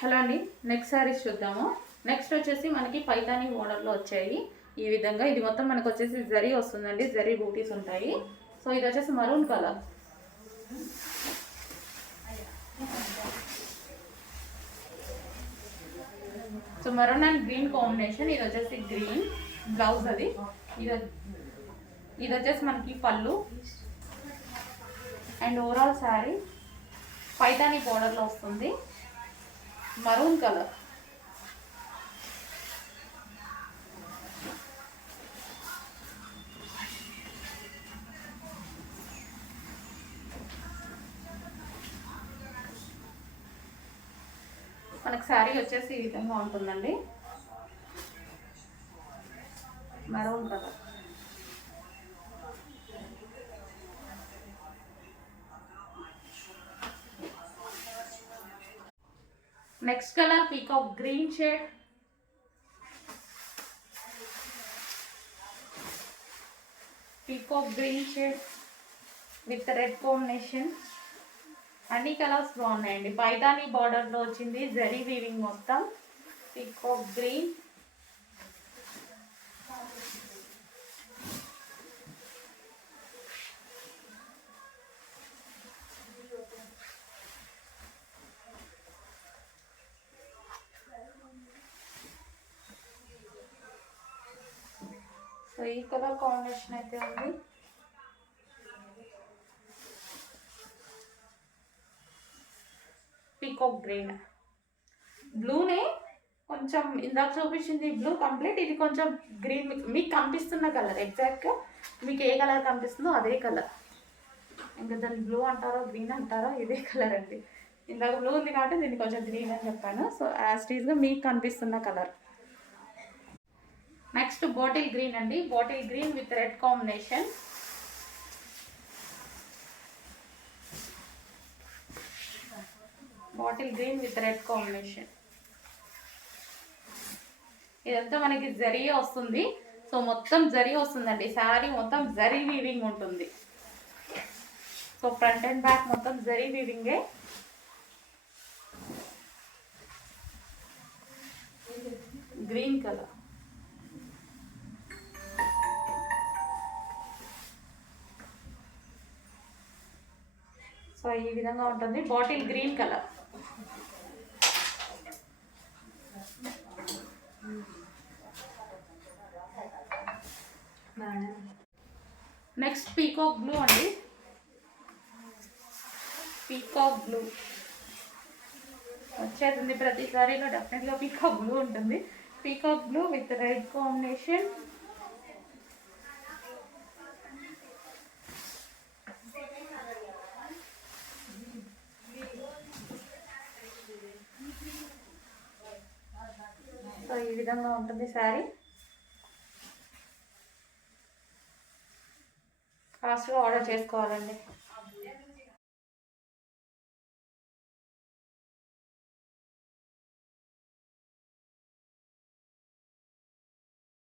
హలో అండి, నెక్స్ట్ శారీస్ చూద్దాము. నెక్స్ట్ వచ్చేసి మనకి పైతాని మోడల్లో వచ్చాయి. ఈ విధంగా ఇది మొత్తం మనకు వచ్చేసి జరీ వస్తుందండి, జరీ బూటీస్ ఉంటాయి. సో ఇది వచ్చేసి maroon colour. So maroon and green combination. ఇది వచ్చేసి గ్రీన్ బ్లౌజ్, అది ఇది వచ్చేసి మనకి పళ్ళు అండ్ ఓవరాల్ శారీ పైతాని బోర్డర్లో వస్తుంది, మరూన్ కలర్. మనకు శారీ వచ్చేసి ఈ విధంగా ఉంటుందండి, maroon colour. Next colour peacock green shade. Peacock green shade with red combination. అన్ని కలర్స్ బాగున్నాయండి. పైతాని బార్డర్లో వచ్చింది, జరీ వీవింగ్ మొత్తం. పీకాక్ గ్రీన్, సో ఈ కలర్ కాంబినేషన్ అయితే ఉంది. పీకాక్ గ్రీన్, బ్లూనే కొంచెం ఇందాక చూపించింది బ్లూ కంప్లీట్, ఇది కొంచెం గ్రీన్. మీకు కనిపిస్తున్న కలర్ ఎగ్జాక్ట్గా మీకు ఏ కలర్ కనిపిస్తుందో అదే కలర్. ఇంకా దాన్ని బ్లూ అంటారో గ్రీన్ అంటారో ఇదే కలర్ అండి. ఇందాక బ్లూ ఉంది కాబట్టి దీన్ని కొంచెం గ్రీన్ అని చెప్పాను. సో యాజ్ టీజ్గా మీకు కనిపిస్తున్న కలర్. నెక్స్ట్ బాటిల్ గ్రీన్ అండి, bottle green with red combination. Bottle green with red combination. ఇదంతా మనకి జరీ వస్తుంది. సో మొత్తం జరీ వస్తుందండి, శారీ మొత్తం జరీ వీవింగ్ ఉంటుంది. సో ఫ్రంట్ అండ్ బ్యాక్ మొత్తం జరీ వీవింగే. Green colour. సో ఈ విధంగా ఉంటుంది, bottle green colour. Next peacock blue అండి, పీకాక్ బ్లూ వచ్చేసింది. ప్రతిసారిలో డెఫినెట్గా పీకాక్ బ్లూ ఉంటుంది. Peacock blue with red combination. So ఈ విధంగా ఉంటుంది శారీ. ఫాస్ట్గా ఆర్డర్ చేసుకోవాలండి.